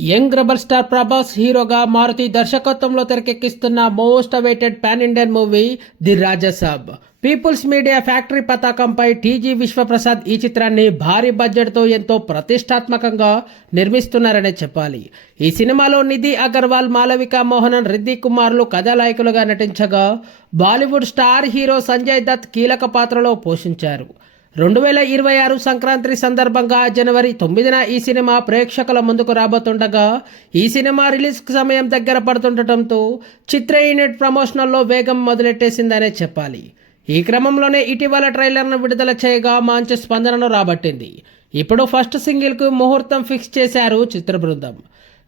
Young rubber star Prabhas హీరోగా మారుతి దర్శకత్వంలో తెరకెక్కిస్తున్న most awaited pan Indian movie the Raja Saab. People's media factory పతాకంపై TG Vishwaprasad ఈ చిత్రాన్ని భారీ బడ్జెట్తో ఎంతో ప్రతిష్టాత్మకంగా నిర్మిస్తున్నారనే చెప్పాలి. ఈ సినిమాలో నిధి అగర్వాల్ మాలవిక మోహనన్ రిద్ది కుమార్లు కథానాయకులుగా నటించగా Bollywood star hero Sanjay Dutt కీలక పాత్రలో పోషించారు. రెండు వేల ఇరవై ఆరు సంక్రాంతి సందర్భంగా జనవరి తొమ్మిదిన ఈ సినిమా ప్రేక్షకుల ముందుకు రాబోతుండగా ఈ సినిమా రిలీజ్ సమయం దగ్గర పడుతుండటంతో చిత్ర యూనిట్ ప్రమోషనల్లో వేగం మొదలెట్టేసిందనే చెప్పాలి. ఈ క్రమంలోనే ఇటీవల ట్రైలర్ను విడుదల చేయగా మంచి స్పందనను రాబట్టింది. ఇప్పుడు ఫస్ట్ సింగిల్కు ముహూర్తం ఫిక్స్ చేశారు చిత్ర బృందం.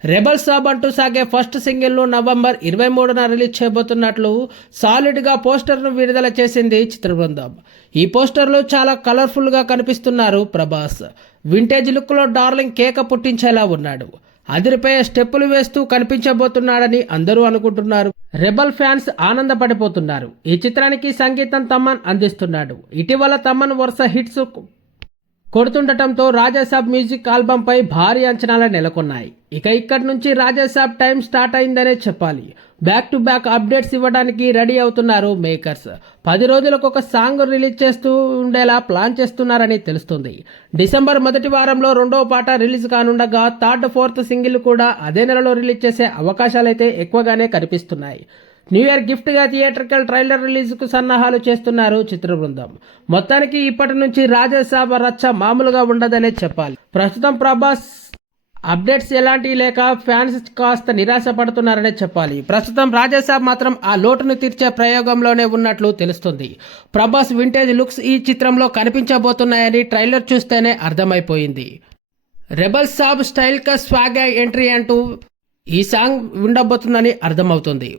రెబల్ సాబ్ అంటూ సాగే ఫస్ట్ సింగిల్ను నవంబర్ ఇరవై మూడున రిలీజ్ చేయబోతున్నట్లు సాలిడ్గా పోస్టర్ను విడుదల చేసింది చిత్ర బృందం ఈ పోస్టర్లో చాలా కలర్ఫుల్గా కనిపిస్తున్నారు ప్రభాస్. వింటేజ్ లుక్లో డార్లింగ్ కేక పుట్టించేలా ఉన్నాడు. అదిరిపోయే స్టెప్పులు వేస్తూ కనిపించబోతున్నాడని అందరూ అనుకుంటున్నారు. రెబల్ ఫ్యాన్స్ ఆనందపడిపోతున్నారు. ఈ చిత్రానికి సంగీతం తమ్మన్ అందిస్తున్నాడు. ఇటీవల తమ్మన్ వరుస హిట్స్ కొడుతుండటంతో రాజాసాబ్ మ్యూజిక్ ఆల్బంపై భారీ అంచనాలు నెలకొన్నాయి. ఇక ఇక్కడి నుంచి రాజాసాబ్ టైం స్టార్ట్ అయిందనే చెప్పాలి. బ్యాక్ టు బ్యాక్ అప్డేట్స్ ఇవ్వడానికి రెడీ అవుతున్నారు మేకర్స్. పది రోజులకు ఒక సాంగ్ రిలీజ్ చేస్తూ ఉండేలా ప్లాన్ చేస్తున్నారని తెలుస్తుంది. డిసెంబర్ మొదటి వారంలో రెండవ పాట రిలీజ్ కానుండగా థర్డ్ ఫోర్త్ సింగిల్ కూడా అదే నెలలో రిలీజ్ చేసే అవకాశాలైతే ఎక్కువగానే కనిపిస్తున్నాయి. న్యూ ఇయర్ గిఫ్ట్గా థియేట్రికల్ ట్రైలర్ రిలీజ్కు సన్నాహాలు చేస్తున్నారు చిత్ర బృందం. మొత్తానికి ఇప్పటి నుంచి రాజసాబ రచ్చ మామూలుగా ఉండదనే చెప్పాలి. ప్రస్తుతం ప్రభాస్ అప్డేట్స్ ఎలాంటివి లేక ఫ్యాన్స్ కాస్త నిరాశ పడుతున్నారనే చెప్పాలి. ప్రస్తుతం రాజేసాబ్ మాత్రం ఆ లోటును తీర్చే ప్రయోగంలోనే ఉన్నట్లు తెలుస్తుంది. ప్రభాస్ వింటేజ్ లుక్స్ ఈ చిత్రంలో కనిపించబోతున్నాయని ట్రైలర్ చూస్తేనే అర్థమైపోయింది. రెబల్ సాబ్ స్టైల్ కా స్వాగ్ ఎంట్రీ అంటూ ఈ సాంగ్ ఉండబోతుందని అర్థమవుతుంది.